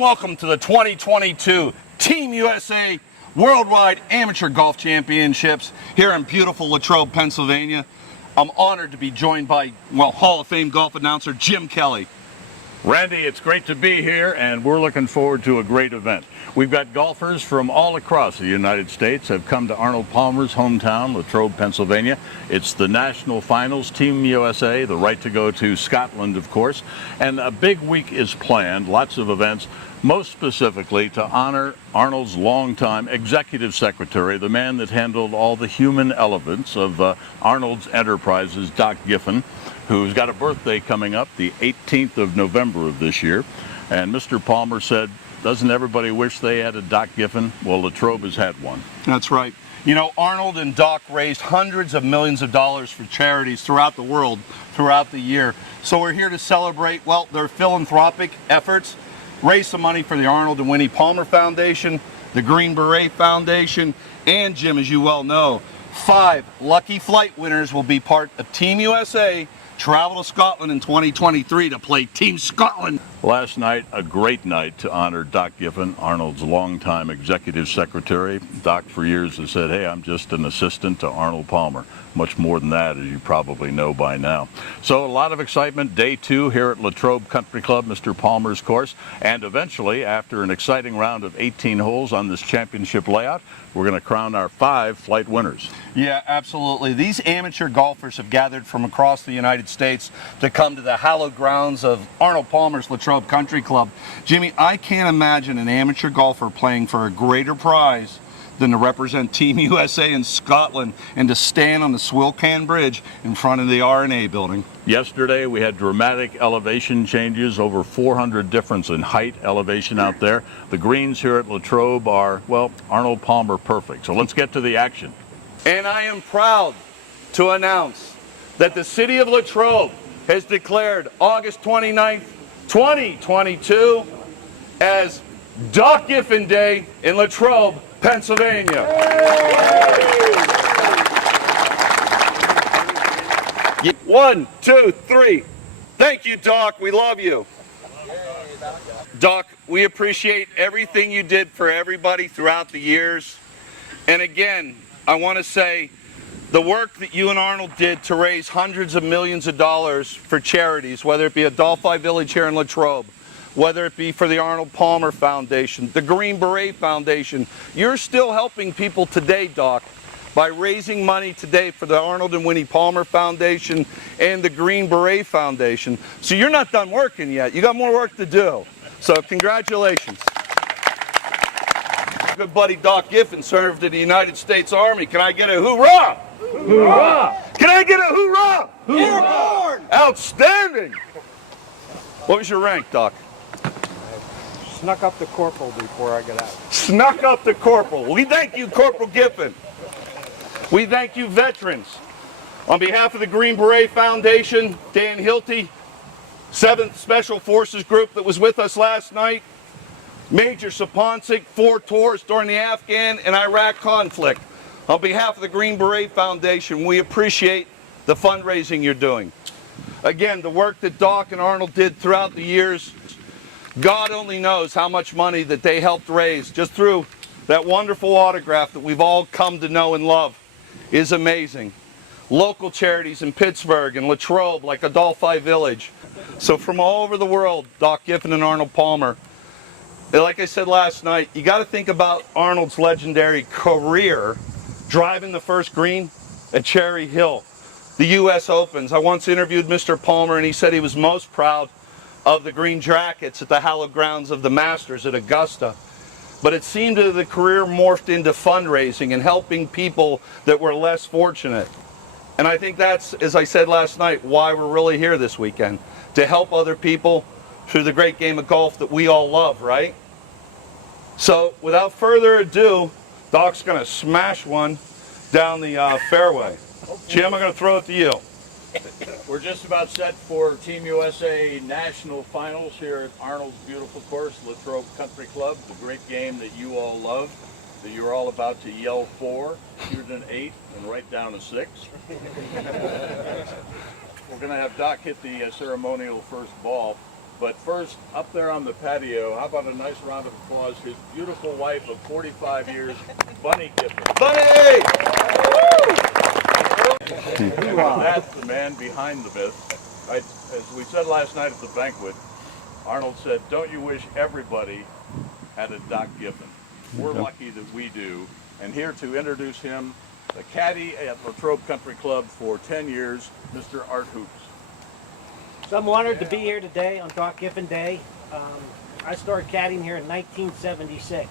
welcome to the 2022 Team USA Worldwide Amateur Golf Championships here in beautiful Latrobe, Pennsylvania. I'm honored to be joined by, well, Hall of Fame golf announcer Jim Kelly. Randy, it's great to be here, and we're looking forward to a great event. We've got golfers from all across the United States have come to Arnold Palmer's hometown, Latrobe, Pennsylvania. It's the national finals, Team USA, the right to go to Scotland, of course, and a big week is planned, lots of events, most specifically to honor Arnold's longtime executive secretary, the man that handled all the human elements of Arnold's enterprises, Doc GHIN, who's got a birthday coming up, the 18th of November of this year. And Mr. Palmer said, doesn't everybody wish they had a Doc GHIN? Well, Latrobe has had one. That's right. You know, Arnold and Doc raised hundreds of millions of dollars for charities throughout the world, throughout the year. So we're here to celebrate, well, their philanthropic efforts, raise some money for the Arnold and Winnie Palmer Foundation, the Green Beret Foundation, and Jim, as you well know, 5 lucky flight winners will be part of Team USA travel to Scotland in 2023 to play Team Scotland. Last night, a great night to honor Doc GHIN, Arnold's longtime executive secretary. Doc for years has said, hey, I'm just an assistant to Arnold Palmer. Much more than that, as you probably know by now. So a lot of excitement, day 2 here at Latrobe Country Club, Mr. Palmer's course. And eventually, after an exciting round of 18 holes on this championship layout, we're going to crown our 5 flight winners. Yeah, absolutely. These amateur golfers have gathered from across the United States to come to the hallowed grounds of Arnold Palmer's Latrobe Country Club. Jimmy, I can't imagine an amateur golfer playing for a greater prize than to represent Team USA in Scotland and to stand on the Swilcan Bridge in front of the R&A building. Yesterday we had dramatic elevation changes, over 400 difference in height elevation out there. The greens here at Latrobe are, well, Arnold Palmer perfect. So let's get to the action. And I am proud to announce that the city of Latrobe has declared August 29th, 2022 as Doc GHIN Day in Latrobe, Pennsylvania. Yay! 1, 2, 3. Thank you, Doc. We love you. Doc, we appreciate everything you did for everybody throughout the years. And again, I want to say the work that you and Arnold did to raise hundreds of millions of dollars for charities, whether it be Adelphi Village here in Latrobe, whether it be for the Arnold Palmer Foundation, the Green Beret Foundation. You're still helping people today, Doc, by raising money today for the Arnold and Winnie Palmer Foundation and the Green Beret Foundation. So you're not done working yet. You got more work to do. So congratulations. Good buddy Doc GHIN served in the United States Army. Can I get a hoorah? Hoorah! Can I get a hoorah? Hoorah! Outstanding! What was your rank, Doc? Snuck up the corporal before I got out. Snuck up the corporal. We thank you, Corporal GHIN. We thank you, veterans. On behalf of the Green Beret Foundation, Dan Hilty, 7th Special Forces Group that was with us last night, Major Saponsic, 4 tours during the Afghan and Iraq conflict. On behalf of the Green Beret Foundation, we appreciate the fundraising you're doing. Again, the work that Doc and Arnold did throughout the years, God only knows how much money that they helped raise just through that wonderful autograph that we've all come to know and love is amazing. Local charities in Pittsburgh and Latrobe, like Adelphi Village. So from all over the world, Doc GHIN and Arnold Palmer. Like I said last night, you got to think about Arnold's legendary career driving the first green at Cherry Hill, the U.S. Opens. I once interviewed Mr. Palmer, and he said he was most proud of the green jackets at the hallowed grounds of the Masters at Augusta. But it seemed that the career morphed into fundraising and helping people that were less fortunate. And I think that's, as I said last night, why we're really here this weekend, to help other people through the great game of golf that we all love, right? So without further ado, Doc's going to smash one down the fairway. Jim, I'm going to throw it to you. We're just about set for Team USA National Finals here at Arnold's beautiful course, Latrobe Country Club, the great game that you all love, that you're all about to yell for, shoot an 8 and write down a 6. We're going to have Doc hit the ceremonial first ball. But first, up there on the patio, how about a nice round of applause? His beautiful wife of 45 years, Bunny Giffen. Bunny! That's the man behind the myth. As we said last night at the banquet, Arnold said, don't you wish everybody had a Doc Giffen? We're lucky that we do. And here to introduce him, the caddy at Latrobe Country Club for 10 years, Mr. Art Hoops. So I'm honored to be here today on Doc Giffen Day. I started caddying here in 1976,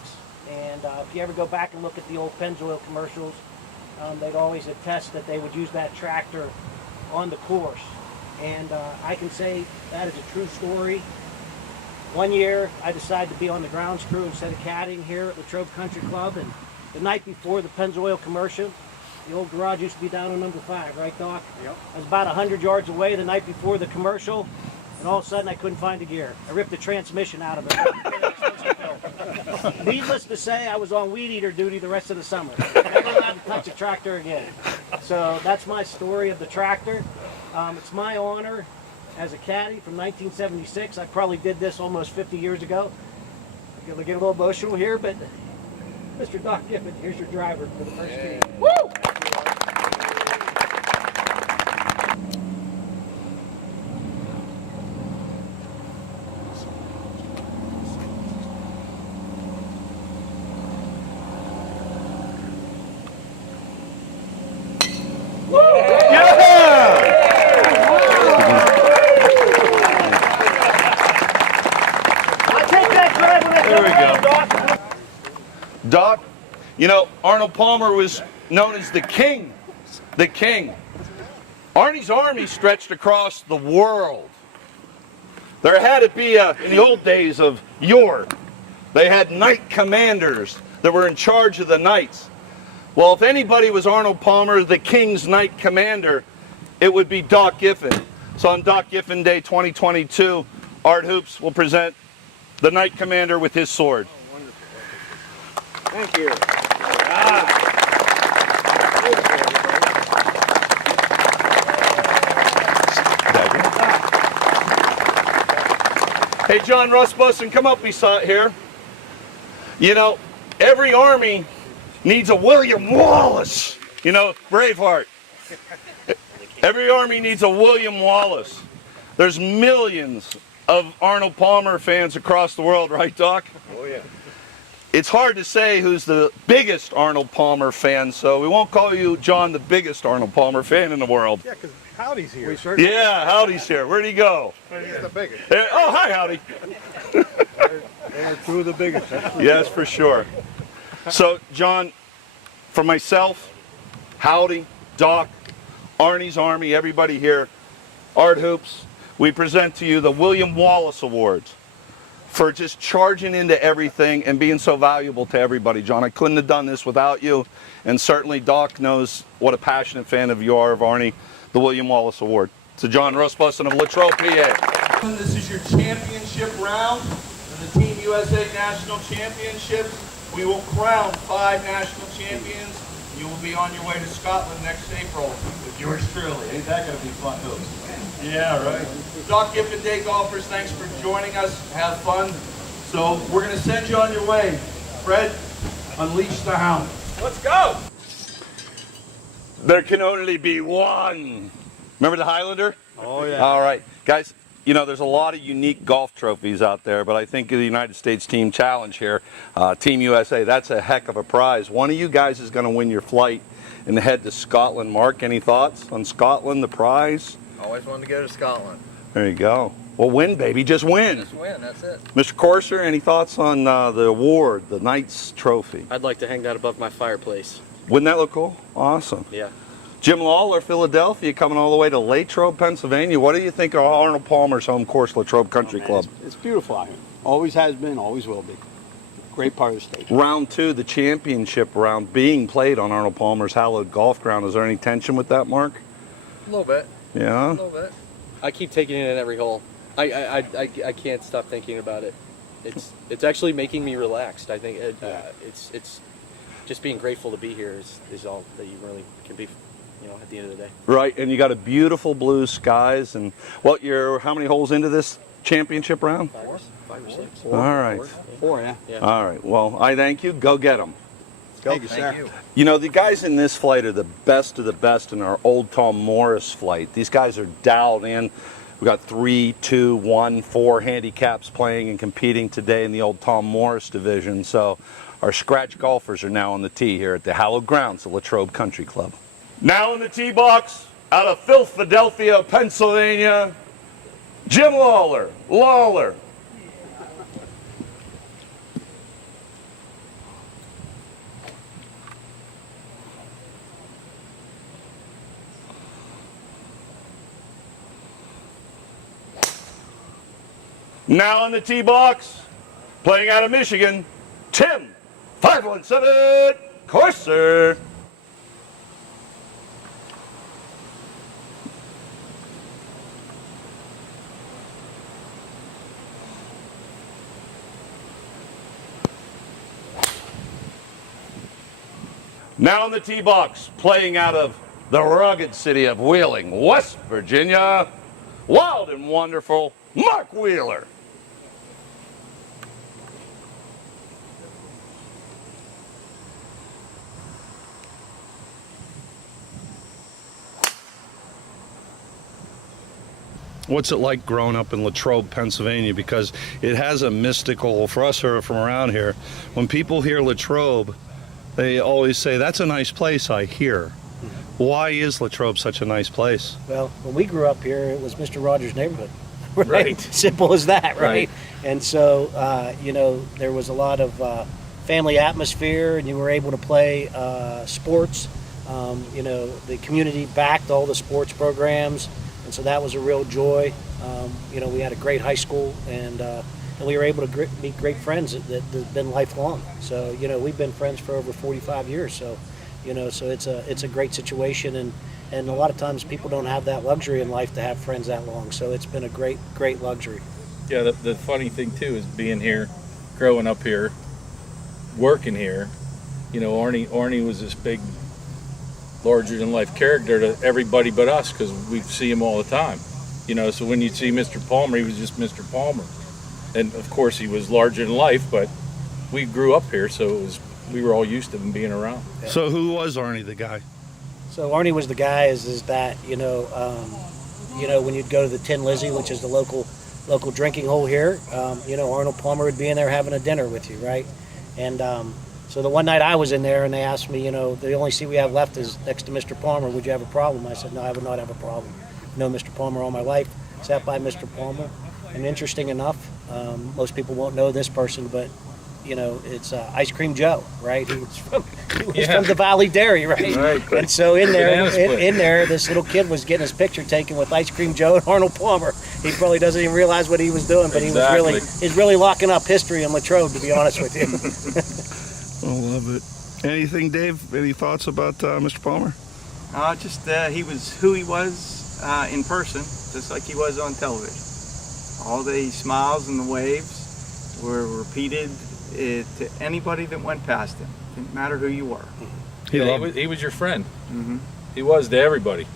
and if you ever go back and look at the old Pennzoil commercials, they'd always attest that they would use that tractor on the course. And I can say that is a true story. One year I decided to be on the grounds crew instead of caddying here at Latrobe Country Club, and the night before the Pennzoil commercial, the old garage used to be down on number 5, right, Doc? Yep. I was about 100 yards away the night before the commercial, and all of a sudden I couldn't find the gear. I ripped the transmission out of it. Needless to say, I was on weed eater duty the rest of the summer. Never allowed to touch a tractor again. So that's my story of the tractor. It's my honor as a caddy from 1976. I probably did this almost 50 years ago. I'm going to get a little emotional here, but Mr. Doc Giffen, here's your driver for the first team. Woo! Doc, you know, Arnold Palmer was known as the king. The king. Arnie's army stretched across the world. There had to be, in the old days of yore, they had knight commanders that were in charge of the knights. Well, if anybody was Arnold Palmer, the king's knight commander, it would be Doc Giffen. So on Doc Giffen Day 2022, Art Hoops will present the knight commander with his sword. Thank you. Hey, John Rasmussen, come up beside here. You know, every army needs a William Wallace. You know, Braveheart. Every army needs a William Wallace. There's millions of Arnold Palmer fans across the world, right, Doc? Oh, yeah. It's hard to say who's the biggest Arnold Palmer fan, so we won't call you, John, the biggest Arnold Palmer fan in the world. Yeah, because Howdy's here. Yeah, Howdy's here. Where'd he go? He's the biggest. Oh, hi, Howdy. They are two of the biggest. Yes, for sure. So, John, for myself, Howdy, Doc, Arnie's Army, everybody here, Art Hoops, we present to you the William Wallace Awards for just charging into everything and being so valuable to everybody, John. I couldn't have done this without you, and certainly Doc knows what a passionate fan of you are of Arnie, the William Wallace Award. To John Rasmussen of Latrobe, PA. This is your championship round in the Team USA National Championships. We will crown 5 national champions. You will be on your way to Scotland next April with yours truly. Ain't that going to be fun, too? Yeah, right. Doc Giffen Day golfers, thanks for joining us. Have fun. So we're going to send you on your way. Fred, unleash the hound. Let's go. There can only be one. Remember the Highlander? Oh, yeah. All right. Guys, you know, there's a lot of unique golf trophies out there, but I think the United States Team Challenge here, Team USA, that's a heck of a prize. One of you guys is going to win your flight and head to Scotland. Mark, any thoughts on Scotland, the prize? Always wanted to go to Scotland. There you go. Well, win, baby. Just win. Just win, that's it. Mr. Corser, any thoughts on the award, the Knights Trophy? I'd like to hang that above my fireplace. Wouldn't that look cool? Awesome. Yeah. Jim Lawler, Philadelphia, coming all the way to Latrobe, Pennsylvania. What do you think of Arnold Palmer's home course, Latrobe Country Club? It's beautiful out here. Always has been, always will be. Great part of the state. Round 2, the championship round, being played on Arnold Palmer's hallowed golf ground. Is there any tension with that, Mark? A little bit. Yeah? A little bit. I keep taking it in every hole. I can't stop thinking about it. It's actually making me relaxed. I think it's just being grateful to be here is all that you really can be, you know, at the end of the day. Right, and you got a beautiful blue skies. And what, you're how many holes into this championship round? Five or six. All right. 4, yeah. Yeah. All right. Well, I thank you. Go get them. Thank you, sir. Thank you. You know, the guys in this flight are the best of the best in our Old Tom Morris flight. These guys are dialed in. We got 3, 2, 1, 4 handicaps playing and competing today in the Old Tom Morris division. So our scratch golfers are now on the tee here at the hallowed grounds of Latrobe Country Club. Now in the tee box, out of Philadelphia, Pennsylvania, Jim Lawler. Lawler. Now in the tee box, playing out of Michigan, Tim 517 Corser. Now in the tee box, playing out of the rugged city of Wheeling, West Virginia, wild and wonderful Mark Wheeler. What's it like growing up in Latrobe, Pennsylvania? Because it has a mystical, for us who are from around here, when people hear Latrobe, they always say, that's a nice place, I hear. Why is Latrobe such a nice place? Well, when we grew up here, it was Mr. Rogers' neighborhood. Right? Right. Simple as that, right? Right. And so, you know, there was a lot of family atmosphere, and you were able to play sports. You know, the community backed all the sports programs, and so that was a real joy. You know, we had a great high school, and we were able to meet great friends that have been lifelong. So, you know, we've been friends for over 45 years. So, you know, so it's a great situation, and a lot of times people don't have that luxury in life to have friends that long. So it's been a great luxury. Yeah, the funny thing too is being here, growing up here, working here. You know, Arnie was this big, larger-than-life character to everybody but us because we see him all the time. You know, so when you'd see Mr. Palmer, he was just Mr. Palmer. And, of course, he was larger than life, but we grew up here, so we were all used to him being around. Yeah. So who was Arnie the guy? So Arnie was the guy is that, you know, when you'd go to the Tin Lizzie, which is the local drinking hole here, you know, Arnold Palmer would be in there having a dinner with you, right? And so the one night I was in there and they asked me, you know, the only seat we have left is next to Mr. Palmer. Would you have a problem? I said, no, I would not have a problem. Known Mr. Palmer all my life, sat by Mr. Palmer. And interesting enough, most people won't know this person, but you know, it's Ice Cream Joe, right? He was from the Valley Dairy, right? Right. And so in Banana split. there, this little kid was getting his picture taken with Ice Cream Joe and Arnold Palmer. He probably doesn't even realize what he was doing, but Exactly. he's really locking up history in Latrobe, to be honest with you. I love it. Anything, Dave? Any thoughts about Mr. Palmer? Just he was who he was in person, just like he was on television. All the smiles and the waves were repeated to anybody that went past him. Didn't matter who you were. He was your friend. Mm-hmm. He was to everybody.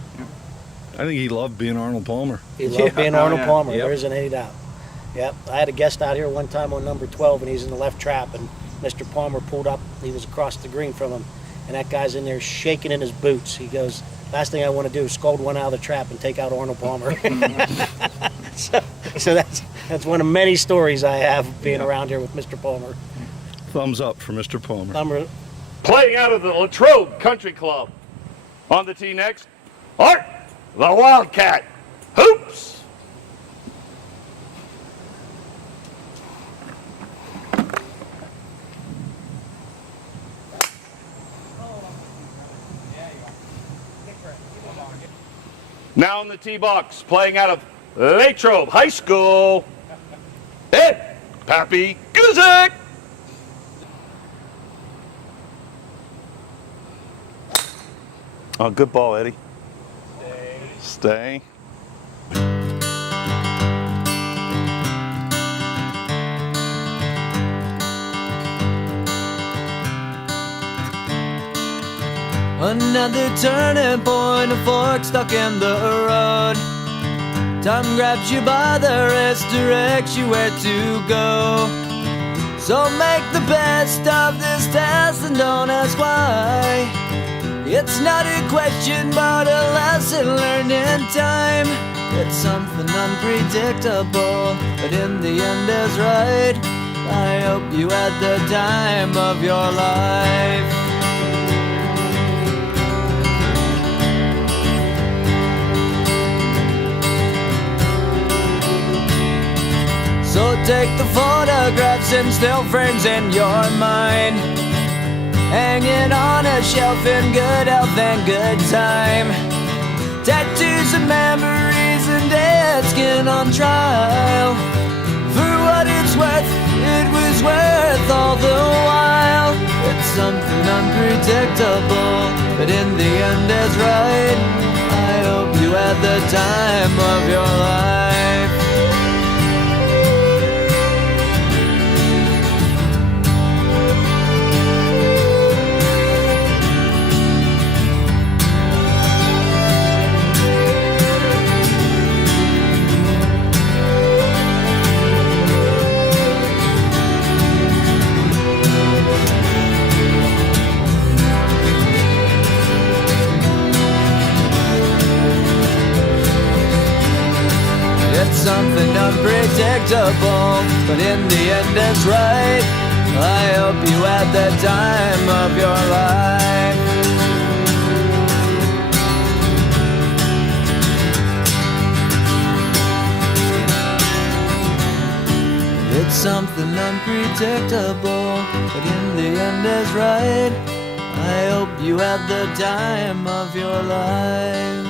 I think he loved being Arnold Palmer. He loved being Arnold yeah. Palmer. Yep. There isn't any doubt. Yep. I had a guest out here one time on number 12, and he's in the left trap, and Mr. Palmer pulled up. He was across the green from him, and that guy's in there shaking in his boots. He goes, last thing I want to do is scold one out of the trap and take out Arnold Palmer. so that's one of many stories I have being around here with Mr. Palmer. Thumbs up for Mr. Palmer. Playing out of the Latrobe Country Club. On the tee next, Art the Wildcat. Hoops! Now in the tee box, playing out of Latrobe High School, Ed Pappy Guzik. Oh, good ball, Eddie. Stay. Another turning point, a fork stuck in the road. Time grabs you by the wrist, directs you where to go. So make the best of this test and don't ask why. It's not a question but a lesson learned in time. It's something unpredictable, but in the end is right. I hope you had the time of your life. So take the photographs and still frames in your mind, hanging on a shelf in good health and good time. Tattoos and memories and dead skin on trial. For what it's worth, it was worth all the while. It's something unpredictable, but in the end is right. I hope you had the time of your life. It's something unpredictable, but in the end it's right. I hope you had the time of your life. It's something unpredictable, but in the end is right. I hope you had the time of your life.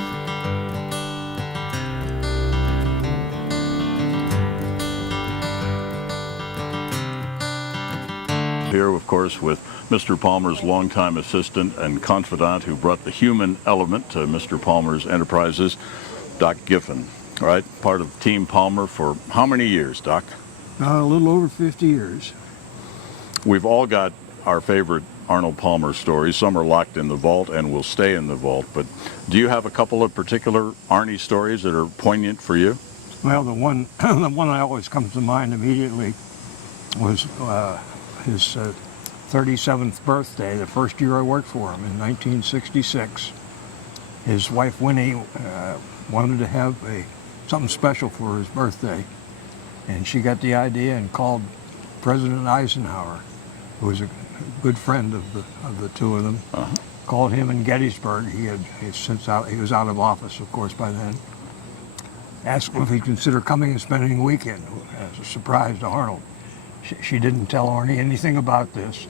Here, of course, with Mr. Palmer's longtime assistant and confidant who brought the human element to Mr. Palmer's enterprises, Doc Giffen. All right, part of Team Palmer for how many years, Doc? A little over 50 years. We've all got our favorite Arnold Palmer stories. Some are locked in the vault and will stay in the vault. But do you have a couple of particular Arnie stories that are poignant for you? Well, the one that always comes to mind immediately was his 37th birthday, the first year I worked for him in 1966. His wife Winnie wanted to have something special for his birthday, and she got the idea and called President Eisenhower, who was a good friend of the two of them. Called him in Gettysburg. He was out of office, of course, by then. Asked him if he'd consider coming and spending a weekend as a surprise to Arnold. She didn't tell Arnie anything about this.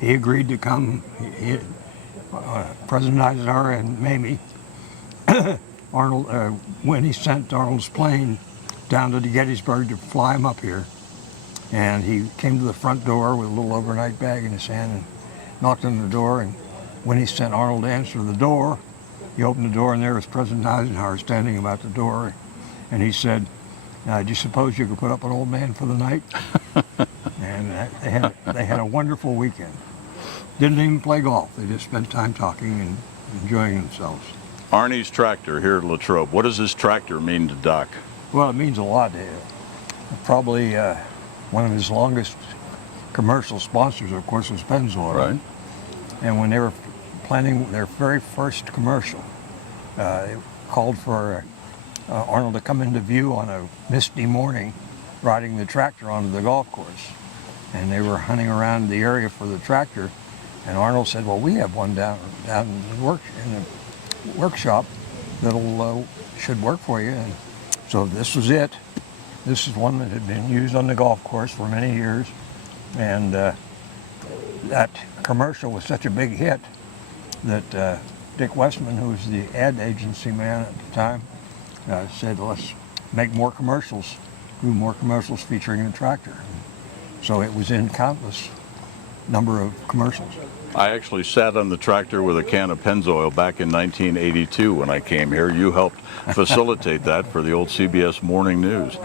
He agreed to come. President Eisenhower and Mamie, when he sent Arnold's plane down to Gettysburg to fly him up here, and he came to the front door with a little overnight bag in his hand and knocked on the door, and when he sent Arnold to answer the door, he opened the door and there was President Eisenhower standing about the door, and he said, "Do you suppose you could put up an old man for the night?" And they had a wonderful weekend. Didn't even play golf. They just spent time talking and enjoying themselves. Arnie's tractor here at Latrobe. What does this tractor mean to Doc? Well, it means a lot to him. Probably one of his longest commercial sponsors, of course, was Pennzoil. Right. And when they were planning their very first commercial, they called for Arnold to come into view on a misty morning riding the tractor onto the golf course. And they were hunting around the area for the tractor, and Arnold said, "Well, we have one down in the workshop that'll should work for you." And so this was it. This is one that had been used on the golf course for many years, and that commercial was such a big hit that Dick Westman, who was the ad agency man at the time, said, "Let's make more commercials, do more commercials featuring the tractor." So it was in countless number of commercials. I actually sat on the tractor with a can of Pennzoil back in 1982 when I came here. You helped facilitate that for the old CBS Morning News.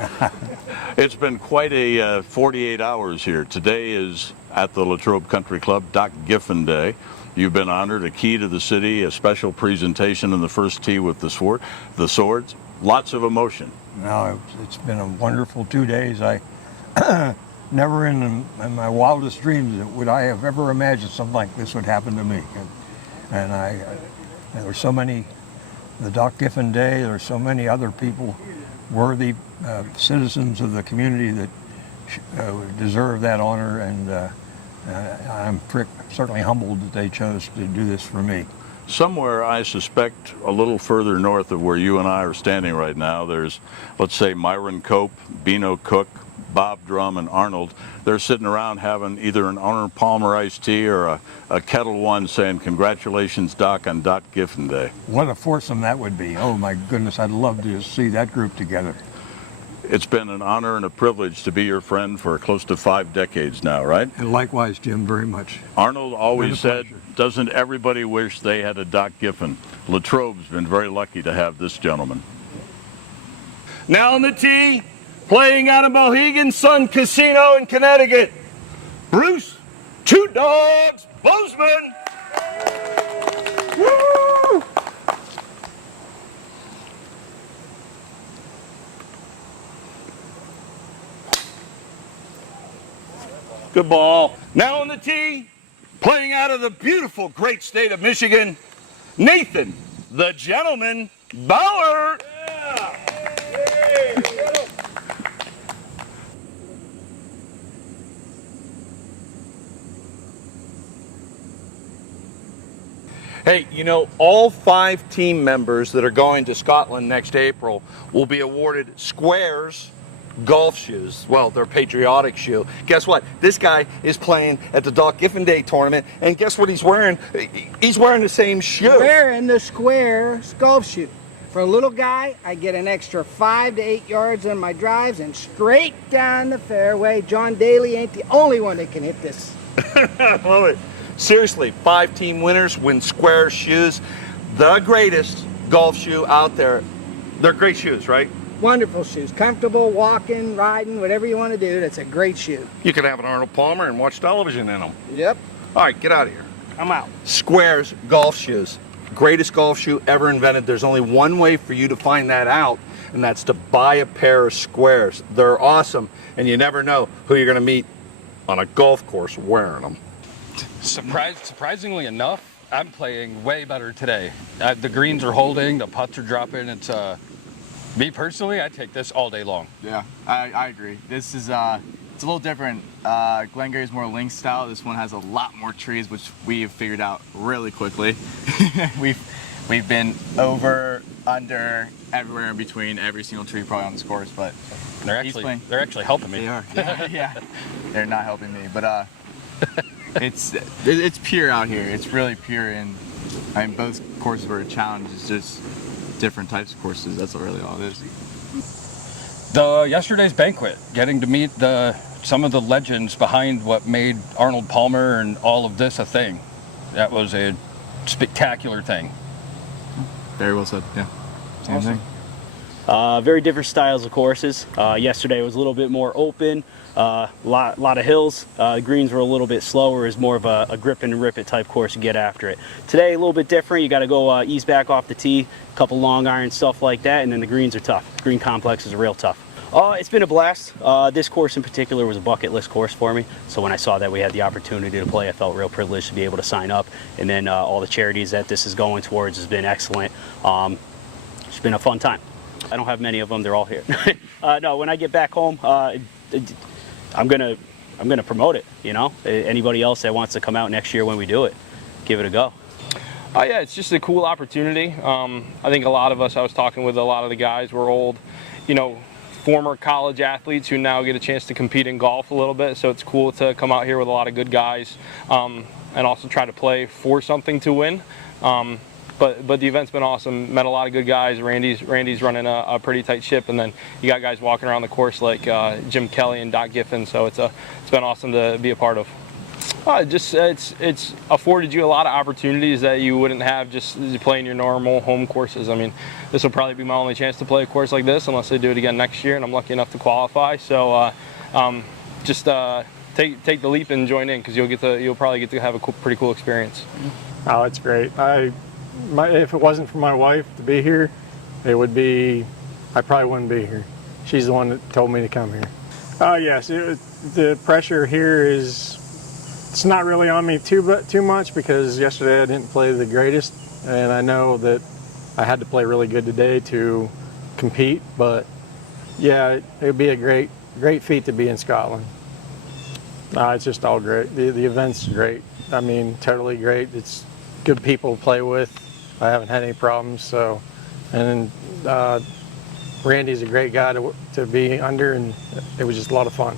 It's been quite a 48 hours here. Today is at the Latrobe Country Club, Doc Giffen Day. You've been honored, a key to the city, a special presentation in the first tee with the swords. lots of emotion. Now, it's been a wonderful 2 days. I never in my wildest dreams would I have ever imagined something like this would happen to me. And there were so many, the Doc Giffen Day, there were so many other people, worthy citizens of the community that deserve that honor, and I'm certainly humbled that they chose to do this for me. Somewhere, I suspect, a little further north of where you and I are standing right now, there's, let's say, Myron Cope, Beano Cook, Bob Drum, and Arnold. They're sitting around having either an Arnold Palmer iced tea or a Kettle One saying, "Congratulations, Doc, on Doc Giffen Day." What a foursome that would be. Oh my goodness, I'd love to see that group together. It's been an honor and a privilege to be your friend for close to 5 decades now, right? And likewise, Jim, very much. Arnold always said, pleasure. doesn't everybody wish they had a Doc Giffen? Latrobe's been very lucky to have this gentleman. Now on the tee, playing out of Mohegan Sun Casino in Connecticut, Bruce Two Dogs Bozeman. Woo! Good ball. Now on the tee, playing out of the beautiful great state of Michigan, Nathan, the Gentleman Bauer. Hey, you know, all 5 team members that are going to Scotland next April will be awarded Squares golf shoes. Well, they're patriotic shoe. Guess what? This guy is playing at the Doc Giffen Day tournament, and guess what he's wearing? He's wearing the same shoe. Wearing the Squares golf shoe. For a little guy, I get an extra 5 to 8 yards in my drives and straight down the fairway. John Daly ain't the only one that can hit this. I love it. Seriously, 5 team winners win Square shoes. The greatest golf shoe out there. They're great shoes, right? Wonderful shoes. Comfortable, walking, riding, whatever you want to do. That's a great shoe. You can have an Arnold Palmer and watch television in them. Yep. All right, get out of here. I'm out. Squares golf shoes. Greatest golf shoe ever invented. There's only one way for you to find that out, and that's to buy a pair of Squares. They're awesome, and you never know who you're going to meet on a golf course wearing them. Surprisingly enough, I'm playing way better today. The greens are holding, the putts are dropping. It's me personally, I take this all day long. Yeah, I agree. This is it's a little different. Glengarry's more link style. This one has a lot more trees, which we have figured out really quickly. we've been over, under, everywhere in between, every single tree probably on this course. But they're actually helping me. They are. Yeah. They're not helping me, but it's pure out here. It's really pure, and I mean both courses were a challenge. It's just different types of courses. That's really all it is. Yesterday's banquet, getting to meet some of the legends behind what made Arnold Palmer and all of this a thing. That was a spectacular thing. Very well said. Yeah. Same thing. Very different styles of courses. Yesterday was a little bit more open, lot of hills. The greens were a little bit slower. It's more of a grip and rip it type course to get after it. Today a little bit different. You got to go ease back off the tee, a couple long iron, stuff like that, and then the greens are tough. The green complex is real tough. It's been a blast. This course in particular was a bucket list course for me. So when I saw that we had the opportunity to play, I felt real privileged to be able to sign up. And then all the charities that this is going towards has been excellent. It's been a fun time. I don't have many of them. They're all here. No, when I get back home, I'm gonna promote it. You know, anybody else that wants to come out next year when we do it, give it a go. Yeah, it's just a cool opportunity. I think a lot of us, I was talking with a lot of the guys, we're old, you know, former college athletes who now get a chance to compete in golf a little bit. So it's cool to come out here with a lot of good guys and also try to play for something to win. But the event's been awesome. Met a lot of good guys. Randy's running a pretty tight ship, and then you got guys walking around the course like Jim Kelly and Doc Giffen. So it's been awesome to be a part of. It's afforded you a lot of opportunities that you wouldn't have just playing your normal home courses. I mean, this will probably be my only chance to play a course like this unless they do it again next year, and I'm lucky enough to qualify. So take the leap and join in, because you'll probably get to have a pretty cool experience. Oh, it's great. If it wasn't for my wife to be here, it would be I probably wouldn't be here. She's the one that told me to come here. Yes, the pressure here it's not really on me too much because yesterday I didn't play the greatest, and I know that I had to play really good today to compete. But yeah, it would be a great feat to be in Scotland. It's just all great. The event's great. I mean, totally great. It's good people to play with. I haven't had any problems. So, and Randy's a great guy to be under, and it was just a lot of fun.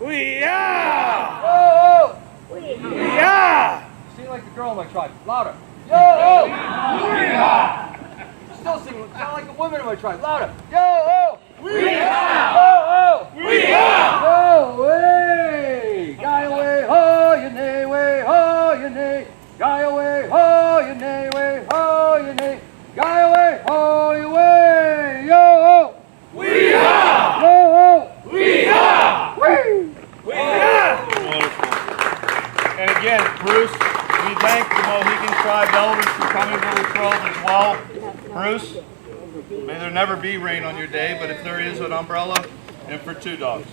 We are! We are! Sing like the girl in my tribe. Louder. Yo! We are! Still sing. Sound like the women in my tribe. Louder. Yo! We are! Oh! We are! Yo! Way! Guy away! Ho! Your nay! Way! Ho! Your nay! Guy away! Ho! Your nay! Way! Ho! Your nay! Guy away! Ho! Your way! Yo! We are! Yo! We are! Woo! We are! And again, Bruce, we thank the Mohegan Tribe elders for coming to Latrobe as well. Bruce, may there never be rain on your day, but if there is, an umbrella, and for 2 dogs.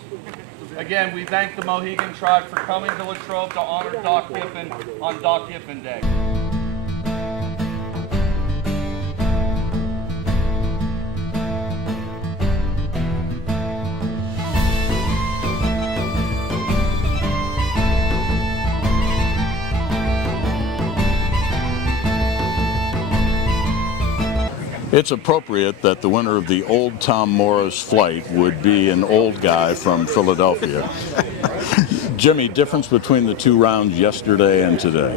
Again, we thank the Mohegan Tribe for coming to Latrobe to honor Doc Giffen on Doc Giffen Day. It's appropriate that the winner of the Old Tom Morris flight would be an old guy from Philadelphia. Jimmy, difference between the 2 rounds yesterday and today?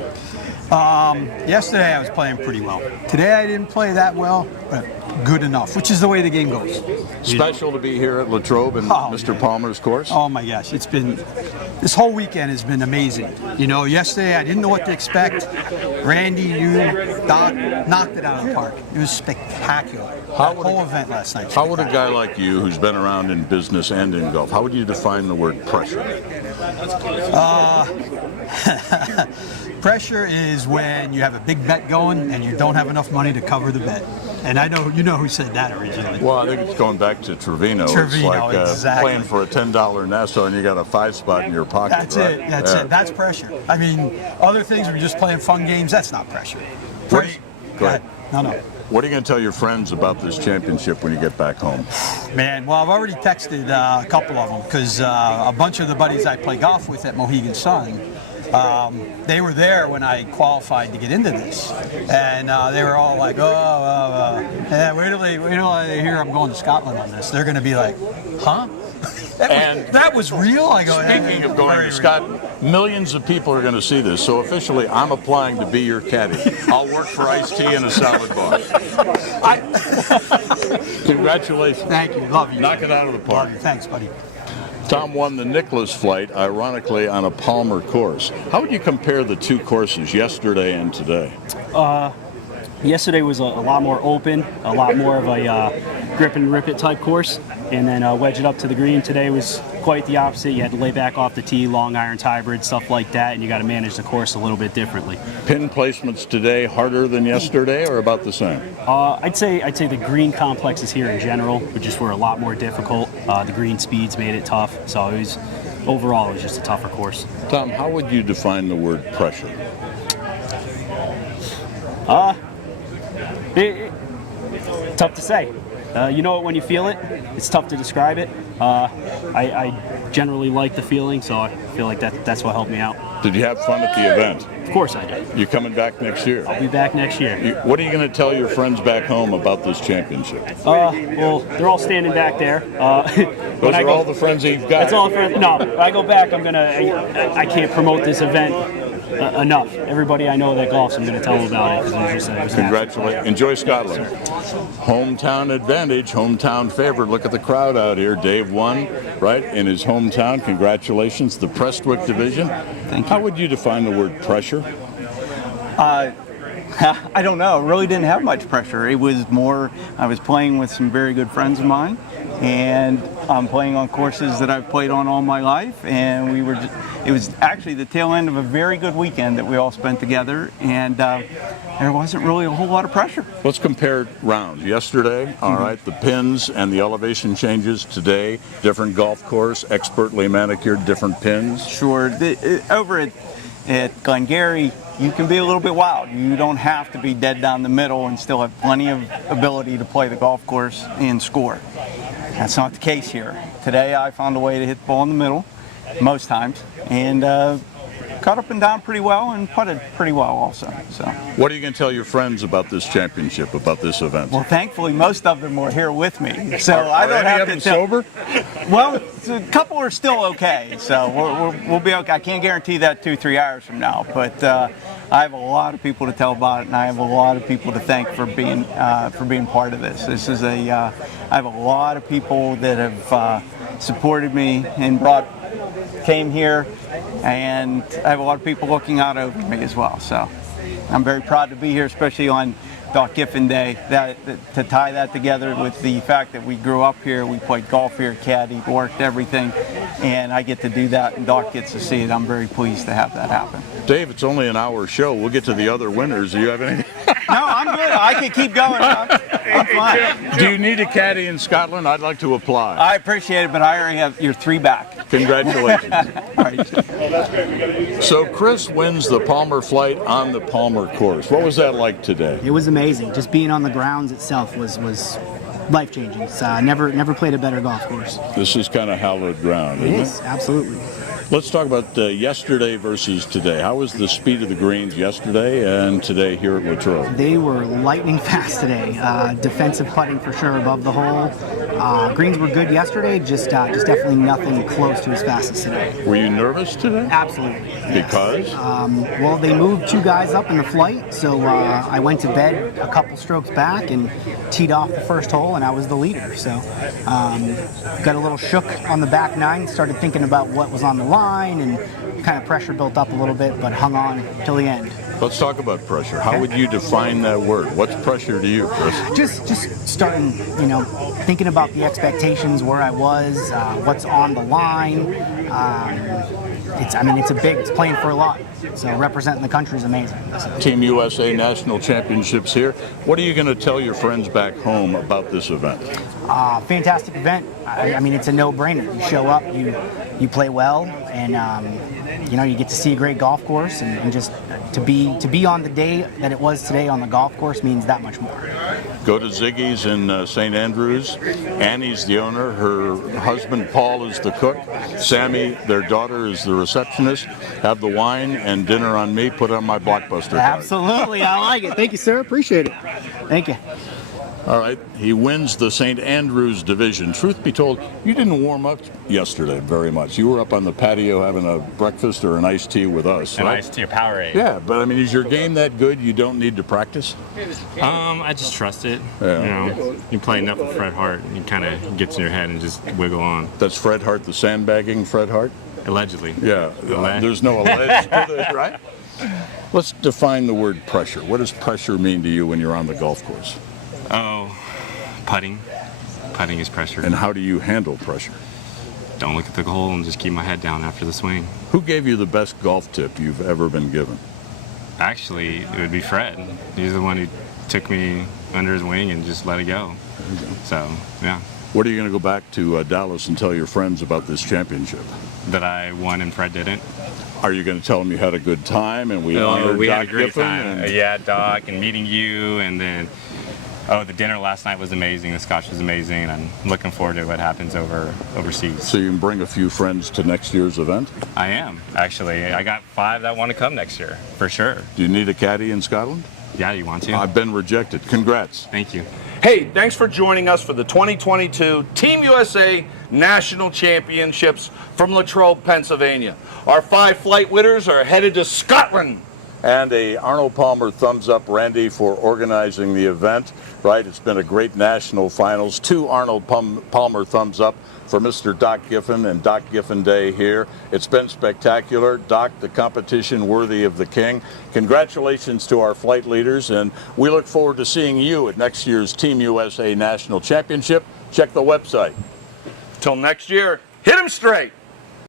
Yesterday I was playing pretty well. Today I didn't play that well, but good enough, which is the way the game goes. Special to be here at Latrobe and Mr. Palmer's course? Oh my gosh, this whole weekend has been amazing. You know, yesterday I didn't know what to expect. Randy, you, Doc, knocked it out of the park. It was spectacular. That whole event last night. How would a guy like you, who's been around in business and in golf, how would you define the word pressure? Pressure is when you have a big bet going and you don't have enough money to cover the bet. And I know you know who said that originally. Well, I think it's going back to Trevino. It's like exactly. Playing for a $10 Nassau and you got a 5 spot in your pocket. That's right? it. That's it. That's pressure. I mean, other things were just playing fun games. That's not pressure. Go ahead. No. What are you going to tell your friends about this championship when you get back home? Man, well, I've already texted a couple of them because a bunch of the buddies I play golf with at Mohegan Sun, they were there when I qualified to get into this, and they were all like, yeah, wait till they hear I'm going to Scotland on this. They're going to be like, huh? That was real? I go, speaking of going to Scotland, millions of people are going to see this, so officially I'm applying to be your caddy. I'll work for iced tea and a salad bar. Congratulations. Thank you. Love you. Knock it out of the park. Love you. Thanks, buddy. Tom won the Nicholas flight, ironically, on a Palmer course. How would you compare the 2 courses, yesterday and today? Yesterday was a lot more open, a lot more of a grip and rip it type course, and then wedge it up to the green. Today was quite the opposite. You had to lay back off the tee, long irons, hybrid, stuff like that, and you got to manage the course a little bit differently. Pin placements today harder than yesterday, or about the same? I'd say the green complexes here in general just were a lot more difficult. The green speeds made it tough, so overall it was just a tougher course. Tom, how would you define the word pressure? Tough to say. You know it when you feel it. It's tough to describe it. I generally like the feeling, so I feel like that's what helped me out. Did you have fun at the event? Of course I did. You coming back next year? I'll be back next year. What are you going to tell your friends back home about this championship? Well, they're all standing back there. Those are all the friends that you've got? That's all friends. No, when I go back, I can't promote this event enough. Everybody I know that golfs, I'm going to tell them about it. Congratulations. Enjoy Scotland. Hometown advantage, hometown favorite. Look at the crowd out here. Dave won, right, in his hometown. Congratulations. The Prestwick division. Thank you. How would you define the word pressure? I don't know. Really didn't have much pressure. It was more, I was playing with some very good friends of mine, and I'm playing on courses that I've played on all my life, and it was actually the tail end of a very good weekend that we all spent together, and there wasn't really a whole lot of pressure. Let's compare rounds. Yesterday, all right, the pins and the elevation changes. Today, different golf course, expertly manicured, different pins. Sure. Over at Glengarry, you can be a little bit wild. You don't have to be dead down the middle and still have plenty of ability to play the golf course and score. That's not the case here. Today I found a way to hit the ball in the middle most times, and cut up and down pretty well and putted pretty well also. So, what are you going to tell your friends about this championship, about this event? well, thankfully most of them were here with me, so I don't any have of to them tell. sober? Well, a couple are still okay, so we'll be okay. I can't guarantee that 2-3 hours from now, but I have a lot of people to tell about it, and I have a lot of people to thank for being part of this. This is I have a lot of people that have supported me and came here, and I have a lot of people looking out over me as well. So I'm very proud to be here, especially on Doc Giffen Day, to tie that together with the fact that we grew up here, we played golf here, caddied, worked everything, and I get to do that, and Doc gets to see it. I'm very pleased to have that happen. Dave, it's only an hour show. We'll get to the other winners. Do you have anything? No, I'm good. I can keep going. I'm fine. Do you need a caddy in Scotland? I'd like to apply. I appreciate it, but I already have your 3 back. Congratulations. All right. So Chris wins the Palmer Flight on the Palmer course. What was that like today? It was amazing. Just being on the grounds itself was life-changing. It's never played a better golf course. This is kind of hallowed ground, It isn't is, absolutely. Let's talk about yesterday versus today. How was the speed of the greens yesterday and today here at Latrobe? They were lightning fast today. Defensive putting for sure above the hole. Greens were good yesterday, just definitely nothing close to as fast as today. Were you nervous today? Absolutely. Yes. Because? Well, they moved 2 guys up in the flight, so I went to bed a couple strokes back and teed off the first hole, and I was the leader. So got a little shook on the back 9, started thinking about what was on the line, and kind of pressure built up a little bit, but hung on till the end. Let's talk about pressure. How would you define that word? What's pressure to you, Chris? Just starting, thinking about the expectations, where I was, what's on the line. It's playing for a lot. So representing the country is amazing. So. Team USA National Championships here. What are you going to tell your friends back home about this event? Fantastic event. It's a no-brainer. You show up, you play well, and you get to see a great golf course, and just to be on the day that it was today on the golf course means that much more. Go to Ziggy's in St. Andrews. Annie's the owner. Her husband Paul is the cook. Sammy, their daughter, is the receptionist. Have the wine and dinner on me. Put on my Blockbuster card. Absolutely, I like it. Thank you, sir. Appreciate it. Thank you. All right, he wins the St. Andrews division. Truth be told, you didn't warm up yesterday very much. You were up on the patio having a breakfast or an iced tea with us. An right? iced tea, a Powerade. Yeah, but is your game that good you don't need to practice? I just trust it. Yeah. You play enough with Fred Hart, and it kind of gets in your head and just wiggle on. That's Fred Hart, the sandbagging Fred Hart? Allegedly. Yeah, there's no alleged to this, right? Let's define the word pressure. What does pressure mean to you when you're on the golf course? Oh, putting. Putting is pressure. And how do you handle pressure? Don't look at the hole and just keep my head down after the swing. Who gave you the best golf tip you've ever been given? Actually, it would be Fred. He's the one who took me under his wing and just let it go. So, yeah. What are you going to go back to Dallas and tell your friends about this championship? That I won and Fred didn't. Are you going to tell them you had a good time and we honored we Doc had a great Giffen time. Yeah, Doc, and meeting you, and then the dinner last night was amazing. The scotch was amazing, and I'm looking forward to what happens overseas. So you can bring a few friends to next year's event? I am, actually. I got 5 that want to come next year, for sure. Do you need a caddy in Scotland? Yeah, you want to? I've been rejected. Congrats. Thank you. Hey, thanks for joining us for the 2022 Team USA National Championships from Latrobe, Pennsylvania. Our 5 flight winners are headed to Scotland and a Arnold Palmer thumbs up, Randy, for organizing the event. Right, it's been a great national finals. 2 Arnold Palmer thumbs up for Mr. Doc Giffen and Doc Giffen Day here. It's been spectacular. Doc, the competition worthy of the king. Congratulations to our flight leaders, and we look forward to seeing you at next year's Team USA National Championship. Check the website. Till next year, hit 'em straight.